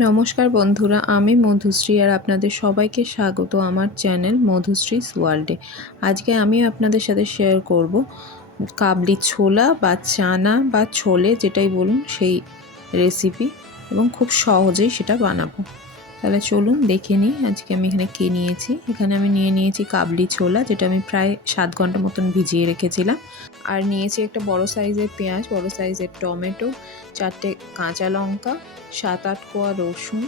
নমস্কার বন্ধুরা, আমি মধুশ্রী আর আপনাদের সবাইকে স্বাগত আমার চ্যানেল মধুশ্রীস ওয়ার্ল্ডে। আজকে আমি আপনাদের সাথে শেয়ার করব কাবলি ছোলা বা চানা বা ছোলে যেটাই বলুন সেই রেসিপি, এবং খুব সহজেই সেটা বানাবো। তাহলে চলুন দেখে নিই আজকে আমি এখানে কী নিয়েছি। এখানে আমি নিয়েছি কাবলি ছোলা, যেটা আমি প্রায় 7 ঘন্টা মতন ভিজিয়ে রেখেছিলাম। আর নিয়েছি একটা বড় সাইজের পেঁয়াজ, বড় সাইজের টমেটো, 4টে কাঁচা লঙ্কা, 7-8 কোয়া রসুন,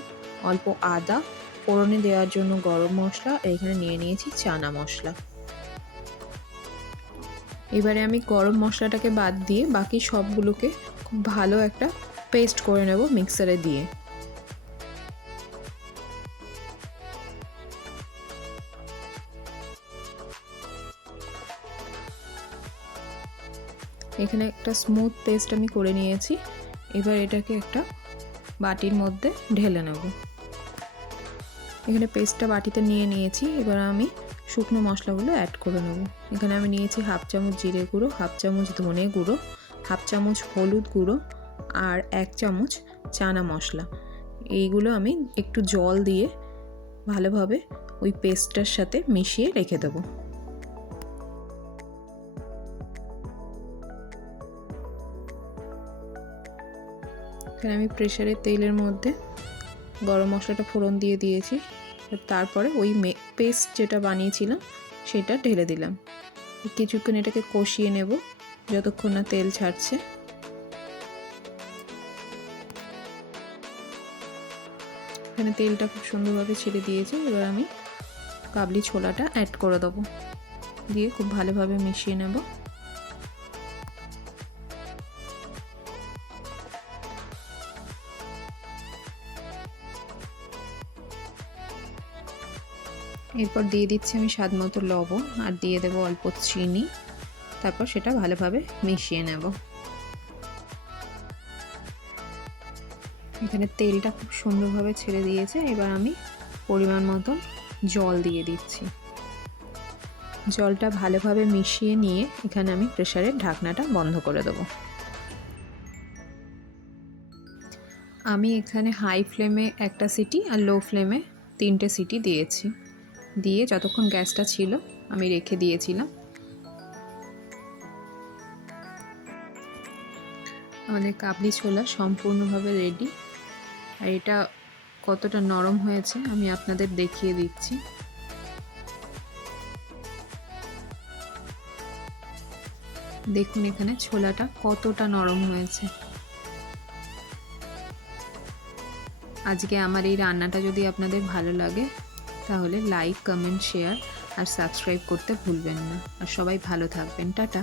অল্প আদা, ফোড়নে দেওয়ার জন্য গরম মশলা, এখানে নিয়েছি চানা মশলা। এবারে আমি গরম মশলাটাকে বাদ দিয়ে বাকি সবগুলোকে খুব ভালো একটা পেস্ট করে নেব মিক্সারে দিয়ে। এখানে একটা স্মুথ পেস্ট আমি করে নিয়েছি। এবার এটাকে একটা বাটির মধ্যে ঢেলে নেব। এখানে পেস্টটা বাটিতে নিয়েছি। এবার আমি শুকনো মশলাগুলো অ্যাড করে নেব। এখানে আমি নিয়েছি 1/2 চামচ জিরে গুঁড়ো, 1/2 চামচ ধনে গুঁড়ো, 1/2 চামচ হলুদ গুঁড়ো আর 1 চামচ চানা মশলা। এইগুলো আমি একটু জল দিয়ে ভালোভাবে ওই পেস্টটার সাথে মিশিয়ে রেখে দেবো। এখানে আমি প্রেসারের তেলের মধ্যে গরম মশলাটা ফোড়ন দিয়ে দিয়েছি। তারপরে ওই পেস্ট যেটা বানিয়েছিলাম সেটা ঢেলে দিলাম। কিছুক্ষণ এটাকে কষিয়ে নেব যতক্ষণ না তেল ছাড়ছে। এখানে তেলটা খুব সুন্দরভাবে ছেড়ে দিয়েছে। এবার আমি কাবলি ছোলাটা অ্যাড করে দেবো, দিয়ে খুব ভালোভাবে মিশিয়ে নেব। এরপর দিয়ে দিচ্ছি আমি স্বাদ মতো লবণ, আর দিয়ে দেবো অল্প চিনি। তারপর সেটা ভালোভাবে মিশিয়ে নেব। এখানে তেলটা খুব সুন্দরভাবে ছেড়ে দিয়েছে। এবার আমি পরিমাণ মতো জল দিয়ে দিচ্ছি। জলটা ভালোভাবে মিশিয়ে নিয়ে এখানে আমি প্রেসারের ঢাকনাটা বন্ধ করে দেব। আমি এখানে হাই ফ্লেমে একটা সিটি আর লো ফ্লেমে 3টে সিটি দিয়েছি। দিয়ে যতক্ষণ গ্যাসটা ছিল আমি রেখে দিয়েছিলাম। আমাদের কাবলি ছোলা সম্পূর্ণভাবে রেডি। আর এটা কতটা নরম হয়েছে আমি আপনাদের দেখিয়ে দিচ্ছি। দেখুন এখানে ছোলাটা কতটা নরম হয়েছে। আজকে আমার এই রান্নাটা যদি আপনাদের ভালো লাগে তাহলে লাইক, কমেন্ট, শেয়ার আর সাবস্ক্রাইব করতে ভুলবেন না। আর সবাই ভালো থাকবেন। টাটা।